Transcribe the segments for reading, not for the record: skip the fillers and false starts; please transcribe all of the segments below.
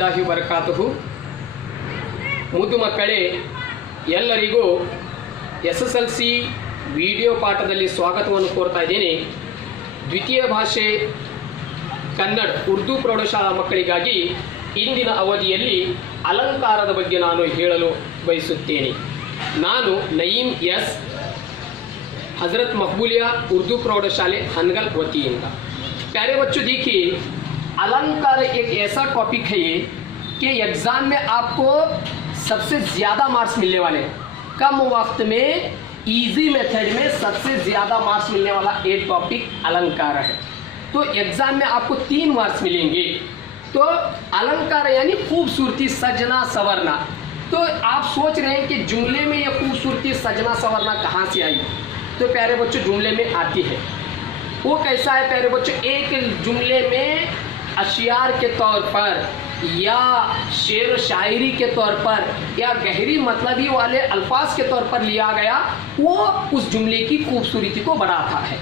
ವರಹಮತುಲ್ಲಾಹಿ ವಬರಕಾತುಹು. ಮುದ್ದು ಮಕ್ಕಳೇ, ಎಲ್ಲರಿಗೂ SSLC ವಿಡಿಯೋ ಪಾಠದಲ್ಲಿ ಸ್ವಾಗತವನ್ನು ಕೋರ್ತಾ ಇದ್ದೀನಿ. ದ್ವಿತೀಯ ಭಾಷೆ ಕನ್ನಡ ಉರ್ದು ಪ್ರೌಢಶಾಲಾ ಮಕ್ಕಳಿಗಾಗಿ ಇಂದಿನ ಅವಧಿಯಲ್ಲಿ ಅಲಂಕಾರದ ಬಗ್ಗೆ ನಾನು ಹೇಳಲು ಬಯಸುತ್ತೇನೆ. ನಾನು ನಯೀಂ ಎಸ್, हज़रत मकबूलिया उर्दू प्रौढ़शाले हनगल वतीಯಿಂದ. प्यारे बच्चों, देखिए अलंकार एक ऐसा टॉपिक है ये कि एग्ज़ाम में आपको सबसे ज़्यादा मार्क्स मिलने वाले हैं. कम वक्त में इजी मेथड में सबसे ज़्यादा मार्क्स मिलने वाला एक टॉपिक अलंकार है. तो एग्ज़ाम में आपको 3 मार्क्स मिलेंगे. तो अलंकार यानी खूबसूरती, सजना संवरना. तो आप सोच रहे हैं कि जुमले में ये खूबसूरती, सजना संवरना कहाँ से आई? तो प्यारे बच्चों, जुमले में आती है. वो कैसा है प्यारे बच्चों? एक जुमले में अशियार के तौर पर या शेर शायरी के तौर पर या गहरी मतलबी वाले अल्फाज के तौर पर लिया गया, वो उस जुमले की खूबसूरती को बढ़ाता है.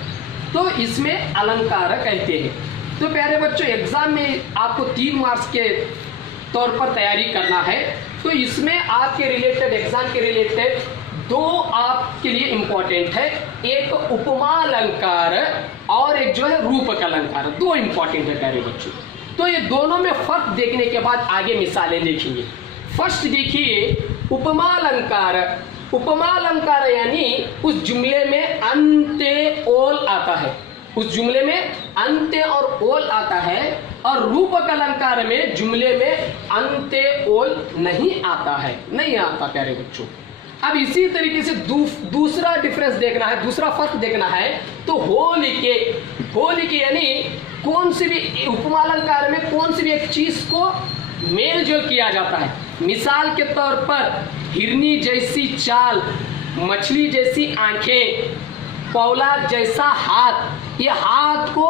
तो इसमें अलंकार कहते हैं. तो प्यारे बच्चों, एग्ज़ाम में आपको 3 मार्क्स के तौर पर तैयारी करना है. तो इसमें आपके रिलेटेड, एग्ज़ाम के रिलेटेड 2 आपके लिए इम्पोर्टेंट है. एक उपमा अलंकार और एक जो है रूपक अलंकार. 2 इम्पोर्टेंट है प्यारे बच्चों. तो ये दोनों में फर्क देखने के बाद आगे मिसालें देखेंगे. फर्स्ट देखिए उपमा अलंकार. उपमा अलंकार यानी उस जुमले में अंत्य ओल आता है. उस जुमले में अंत्य और ओल आता है. और रूपक अलंकार में जुमले में अंत्य ओल नहीं आता है, नहीं आता प्यारे बच्चों. अब इसी तरीके से दूसरा डिफरेंस देखना है, दूसरा फर्क देखना है. तो होलिके यानी कौन सी भी उपमा अलंकार में कौन सी भी एक चीज को मेल जोल किया जाता है. मिसाल के तौर पर हिरनी जैसी चाल, मछली जैसी आंखें, पौलाद जैसा हाथ. ये हाथ को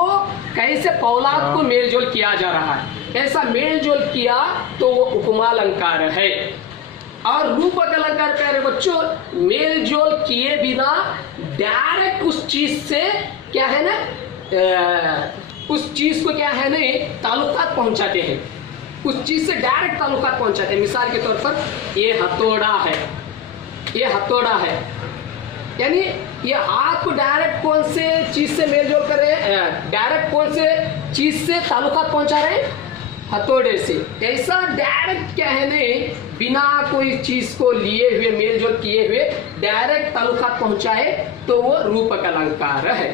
कैसे पौलाद को मेल जोल किया जा रहा है, ऐसा मेल जोल किया तो वो उपमा अलंकार है. और रूपक अलंकार प्यारे बच्चों, मेल जोल किए बिना डायरेक्ट उस चीज से क्या है ना, उस चीज को क्या है ना ताल्लुकात पहुंचाते हैं. उस चीज से डायरेक्ट ताल्लुकात पहुंचाते हैं. मिसाल के तौर पर ये हथौड़ा है, ये हथौड़ा है, यानी ये हाथ को डायरेक्ट कौन से चीज से मेल जोल कर रहे हैं, डायरेक्ट कौन से चीज से ताल्लुकात पहुंचा रहे हैं, हथौड़े से. ऐसा डायरेक्ट क्या है ने बिना कोई चीज को लिए हुए, मेल जोल किए हुए डायरेक्ट ताल्लुकात पहुंचाए तो वो रूपक अलंकार है.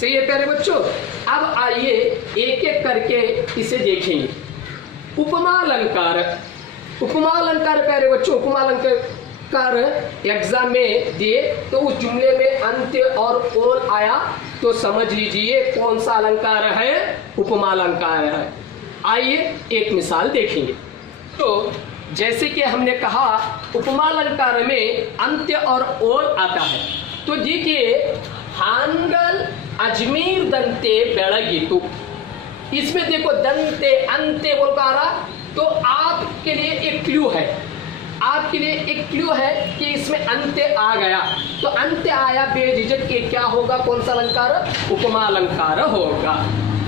सही है प्यारे बच्चों. अब आइए एक एक करके इसे देखेंगे. उपमा अलंकार. उपमा अलंकार प्यारे बच्चों, उपमा अलंकार एग्जाम में दिए तो उस जुमले में अंत्य और ओल आया तो समझ लीजिए कौन सा अलंकार है, उपमा अलंकार है. आइए एक मिसाल देखेंगे. तो जैसे कि हमने कहा उपमा अलंकार में अंत्य और ओल आता है. तो देखिए हांगल अजमेर दंते बेळगितु. इसमें देखो दंते अंत्य बोल कर आ रहा. तो आपके लिए एक क्लू है, आपके लिए एक क्लू है कि इसमें अंत्य आ गया. तो अंत्य आया बेझिझक के क्या होगा, कौन सा अलंकार, उपमा अलंकार होगा.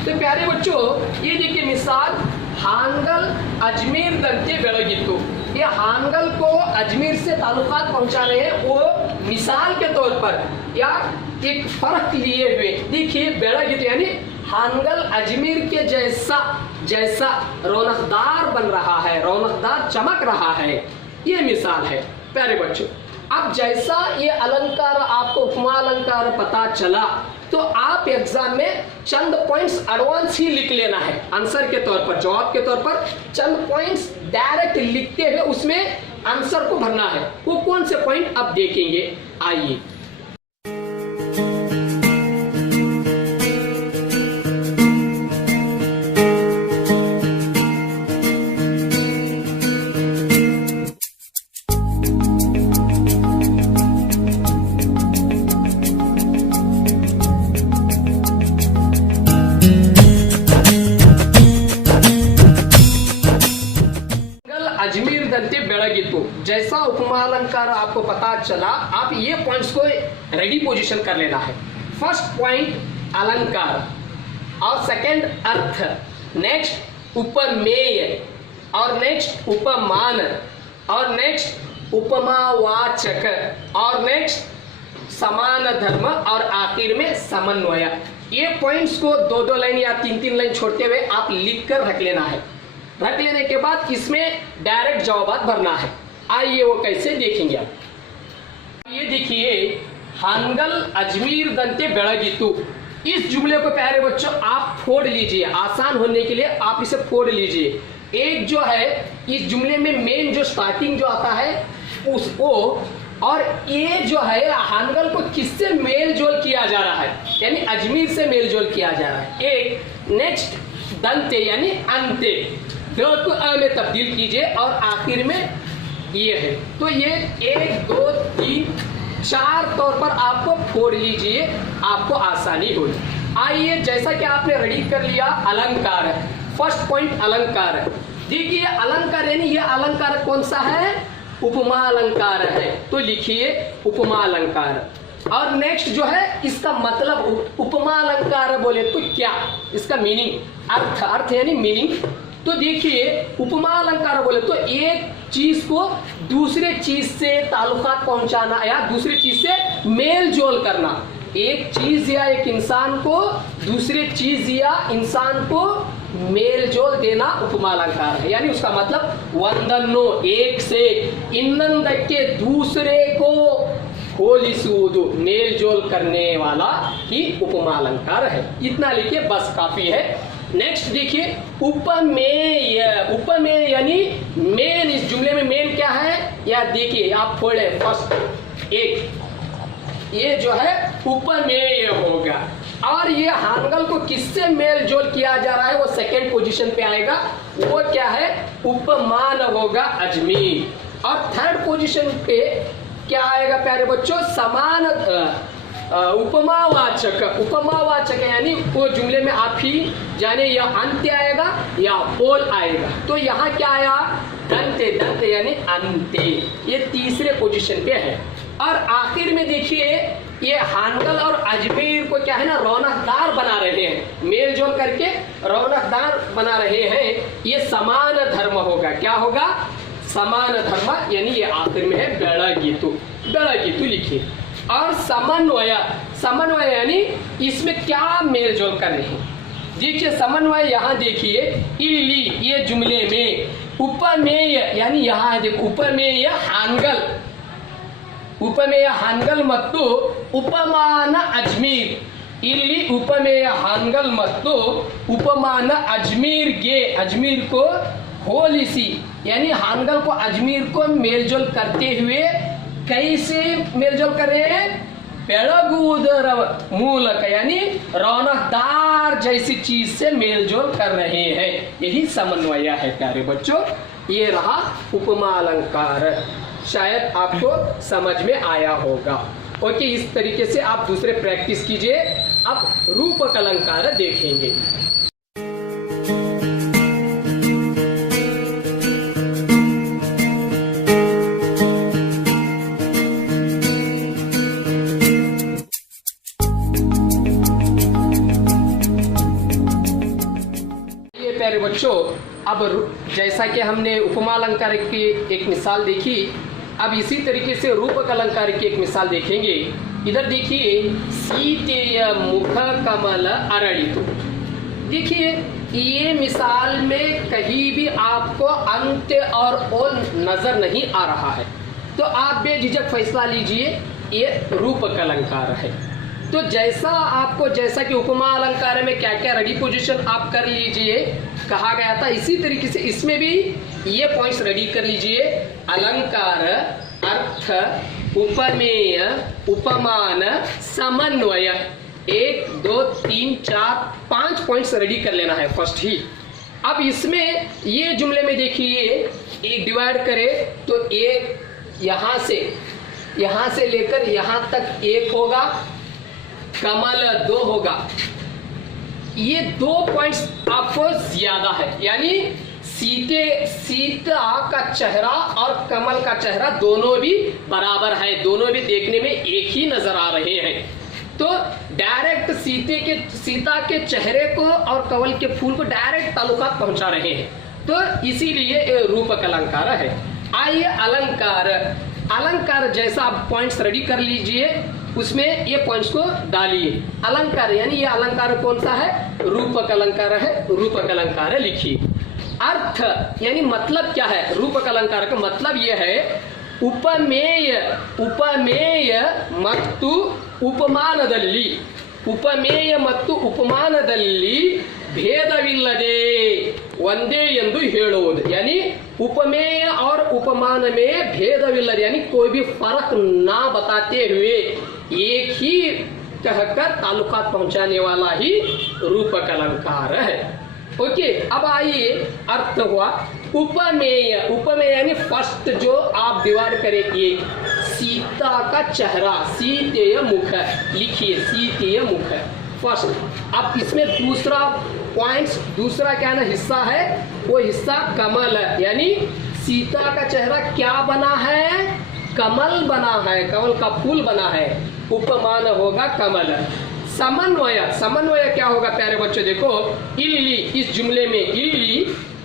तो प्यारे बच्चों ये देखिए मिसाल, हांगल अजमेर दंते बेळगितु. ये हांगल को अजमेर से ताल्लुकात पहुंचा रहे हैं वो मिसाल के तौर पर या एक फर्क लिए हुए. देखिए बेळगितु यानी हांगल अजमेर के जैसा रौनकदार बन रहा है, रौनकदार चमक रहा है. ये मिसाल है प्यारे बच्चों. अब जैसा ये अलंकार आपको उपमा अलंकार पता चला तो आप एग्जाम में चंद पॉइंट्स एडवांस ही लिख लेना है. आंसर के तौर पर, जवाब के तौर पर चंद पॉइंट्स डायरेक्ट लिखते हुए उसमें आंसर को भरना है. वो कौन से पॉइंट अब देखेंगे. आइए अजमेर दंते बेळगितु. जैसा उपमा अलंकार आपको पता चला, आप ये पॉइंट्स को रेडी पोजीशन कर लेना है. फर्स्ट पॉइंट अलंकार और सेकंड अर्थ, नेक्स्ट उपमेय, और नेक्स्ट उपमान, और नेक्स्ट उपमावाचक, और नेक्स्ट समान धर्म, और आखिर में समन्वय। ये पॉइंट्स को 2-2 लाइन या 3-3 लाइन छोड़ते हुए आप लिख कर रख लेना है। रख लेने के बाद इसमें डायरेक्ट जवाब भरना है। आइए वो कैसे देखेंगे आप। ये देखिए, हानगल अजमेर दंते बेड़गितु, इस जुमले को प्यारे बच्चों आप फोड़ लीजिए, आसान होने के लिए आप इसे फोड़ लीजिए। एक जो है इस जुमले में मेन जो स्टार्टिंग जो आता है उसको, और ये जो है हानगल को किससे मेल जोल किया जा रहा है, यानी अजमेर से मेल जोल किया जा रहा है। एक नेक्स्ट दंते यानी अंते, दो को अ में तब्दील कीजिए और आखिर में ये है। तो ये 1 2 3 4 तौर पर आपको फोड़ लीजिए, आपको आसानी होगी। आइए, जैसा कि आपने रेडी कर लिया, अलंकार है। फर्स्ट पॉइंट अलंकार है। देखिए अलंकार यानी ये अलंकार कौन सा है, उपमा अलंकार है। तो लिखिए उपमा अलंकार। और नेक्स्ट जो है इसका मतलब उपमा अलंकार बोले तो क्या, इसका मीनिंग, अर्थ यानी मीनिंग। तो देखिए उपमा अलंकार बोले तो एक चीज को दूसरे चीज से ताल्लुकात पहुंचाना या दूसरे चीज से मेल जोल करना। एक चीज या एक इंसान को दूसरे चीज या इंसान को मेल जोल देना उपमा अलंकार है। यानी उसका मतलब वंदनो, एक से इन्नंदಕ್ಕೆ दूसरे को होलिಸುವುದು, मेल जोल करने वाला ही उपमा अलंकार है। इतना लिखिए बस काफी है। नेक्स्ट देखिए उपमेय। उपमेय यानी मेन, इस जुमले में मेन क्या है या देखिए आप खोले फर्स्ट एक, ये जो है उपमेय होगा। और ये हानगल को किससे मेल जोल किया जा रहा है वो सेकेंड पोजीशन पे आएगा, वो क्या है, उपमान होगा अजमेर। और थर्ड पोजीशन पे क्या आएगा प्यारे बच्चों, समान उपमावाचक। उपमावाचक यानी वो जुमले में आप ही जाने या अंत्य आएगा या पोल आएगा। तो यहाँ क्या आया, दंते, दंते यानी अंत्य, ये तीसरे पोजीशन पे है। और आखिर में देखिए ये हानगल और अजमेर को क्या है ना, रौनकदार बना रहे हैं, मेल जोल करके रौनकदार बना रहे हैं। ये समान धर्म होगा, क्या होगा, समान धर्म, यानी ये आखिर में है बेड़गितु। बेड़गितु लिखिए। और समन्वय, समन्वय यानी इसमें क्या मेल जोल कर रहे हैं। देखिए समन्वय यहाँ देखिए, इल्ली ये जुमले में उपमेय यानी यहाँ देखो उपमेय हानगल, उपमेय हानगल मत्तु उपमान अजमेर, ಇಲ್ಲಿ ಉಪಮೇಯ ಹಾನಗಲ್ ಮತ್ತು उपमान अजमेर गे, अजमेर को होलिसी, यानी हानगल को अजमेर को मेलजोल करते हुए कैसे मेलजोल कर रहे हैं, बेड़गुವುದರ ಮೂಲಕ, यानी रौनकदार जैसी चीज से मेलजोल कर रहे हैं। यही समन्वय है प्यारे बच्चों। ये रहा उपमा अलंकार, शायद आपको समझ में आया होगा। ओके, इस तरीके से आप दूसरे प्रैक्टिस कीजिए। अब रूपक अलंकार देखेंगे। ये प्यारे बच्चों, अब जैसा कि हमने उपमा अलंकार की एक मिसाल देखी, अब इसी तरीके से रूपक अलंकार की एक मिसाल देखेंगे। इधर देखिए, सीतेय मुख कमल अरಳಿತು। देखिए ये मिसाल में कहीं भी आपको अंत्य और ओ नजर नहीं आ रहा है, तो आप बेझिझक फैसला लीजिए, ये रूपक अलंकार है। तो जैसा आपको, जैसा कि उपमा अलंकार में क्या क्या रेडी पोजीशन आप कर लीजिए कहा गया था, इसी तरीके से इसमें भी ये पॉइंट्स रेडी कर लीजिए। अलंकार, अर्थ, उपमेय, उपमान, समन्वय, 1 2 3 4 5 पॉइंट्स रेडी कर लेना है फर्स्ट ही। अब इसमें ये जुमले में देखिए, एक डिवाइड करें तो एक यहाँ से लेकर यहाँ तक 1 होगा, कमल 2 होगा। ये 2 पॉइंट्स आपको ज्यादा है, यानी सीता का चेहरा और कमल का चेहरा दोनों भी बराबर है, दोनों भी देखने में एक ही नजर आ रहे हैं। तो डायरेक्ट सीता के चेहरे को और कमल के फूल को डायरेक्ट ताल्लुकात पहुंचा रहे हैं। तो इसीलिए ये रूपक अलंकार है। आइए अलंकार, अलंकार जैसा आप पॉइंट्स रेडी कर लीजिए, उसमें ये पॉइंट्स को डालिए। अलंकार यानी ये अलंकार कौन सा है? रूपक अलंकार है, रूपक अलंकार लिखिए। अर्थ यानी मतलब क्या है? रूपक अलंकार का मतलब यह है उपमेय, उपमेय ಮತ್ತು ಉಪಮಾನದಲ್ಲಿ, ಉಪಮೇಯ ಮತ್ತು ಉಪಮಾನದಲ್ಲಿ भेदविಲ್ಲದೆ ಒಂದೇ ಎಂದು ಹೇಳುವುದು। यानी उपमेय और उपमान में भेदविಲ್ಲದೆ यानी कोई भी फर्क ना बताते हुए एक ही कहकर ताल्लुकात पहुंचाने वाला ही रूपक अलंकार है। ओके, अब आइए अर्थ हुआ उपमेय। उपमेय यानी फर्स्ट जो आप डिवाइड करेंगे, सीता का चेहरा, सीतेय मुख, लिखिए सीतेय मुख फर्स्ट। अब इसमें दूसरा पॉइंट्स, दूसरा क्या ना हिस्सा है, वो हिस्सा कमल है। यानी सीता का चेहरा क्या बना है? कमल बना है, कमल का फूल बना है। उपमान होगा कमल। समन्वय, समन्वय क्या होगा प्यारे बच्चों? देखो इल्ली, इस जुमले में इल्ली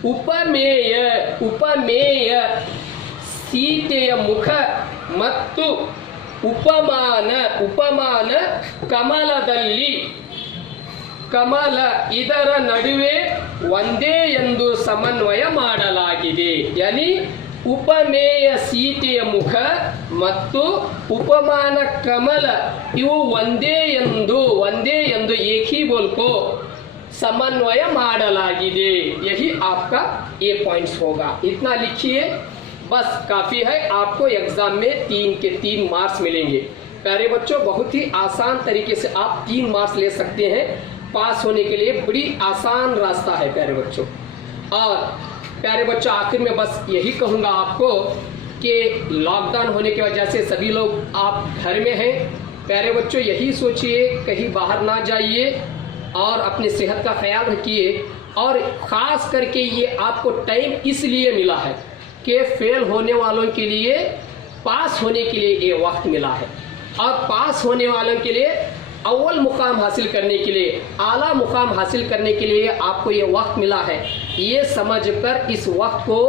उपमेय, उपमेय सीतेಯ ಮುಖ ಮತ್ತು ಉಪಮಾನ, ಉಪಮಾನ ಕಮಲದಲ್ಲಿ, ಕಮಲ ಇದರ ನಡುವೆ ಒಂದೇ ಎಂದು ಸಮನ್ವಯ ಮಾಡಲಾಗಿದೆ। यानी ಉಪಮೇಯ ಸೀತೆಯ ಮುಖ ಮತ್ತು ಉಪಮಾನ ಕಮಲ ಇವು ಒಂದೇ ಎಂದು एक ही बोल को समन्वय ಮಾಡಲಾಗಿದೆ। यही आपका ये पॉइंट्स होगा। इतना लिखिए बस काफी है। आपको एग्जाम में 3 के 3 मार्क्स मिलेंगे। प्यारे बच्चों, बहुत ही आसान तरीके से आप 3 मार्क्स ले सकते हैं। पास होने के लिए बड़ी आसान रास्ता है प्यारे बच्चों। और प्यारे बच्चों, आखिर में बस यही कहूँगा आपको कि लॉकडाउन होने की वजह से सभी लोग आप घर में हैं। प्यारे बच्चों, यही सोचिए कहीं बाहर ना जाइए और अपनी सेहत का ख्याल रखिए। और ख़ास करके ये आपको टाइम इसलिए मिला है कि फेल होने वालों के लिए पास होने के लिए ये वक्त मिला है, और पास होने वालों के लिए अव्वल मुकाम हासिल करने के लिए, आला मुकाम हासिल करने के लिए आपको ये वक्त मिला है। ये समझकर इस वक्त को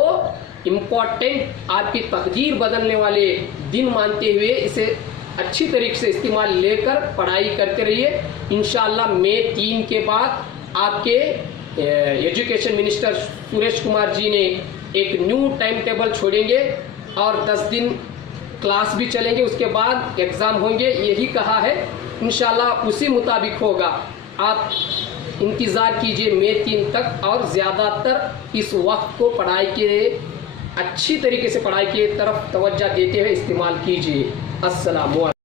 इम्पोर्टेंट, आपकी तकदीर बदलने वाले दिन मानते हुए इसे अच्छी तरीके से इस्तेमाल लेकर पढ़ाई करते रहिए। इंशाअल्लाह मई 3 के बाद आपके एजुकेशन मिनिस्टर सुरेश कुमार जी ने एक न्यू टाइम टेबल छोड़ेंगे और 10 दिन क्लास भी चलेंगे, उसके बाद एग्ज़ाम होंगे। यही कहा है, इंशाल्लाह उसी मुताबिक होगा। आप इंतज़ार कीजिए मई 3 तक, और ज़्यादातर इस वक्त को पढ़ाई के अच्छी तरीके से पढ़ाई की तरफ तवज्जो देते हुए इस्तेमाल कीजिए। अस्सलाम वालेकुम।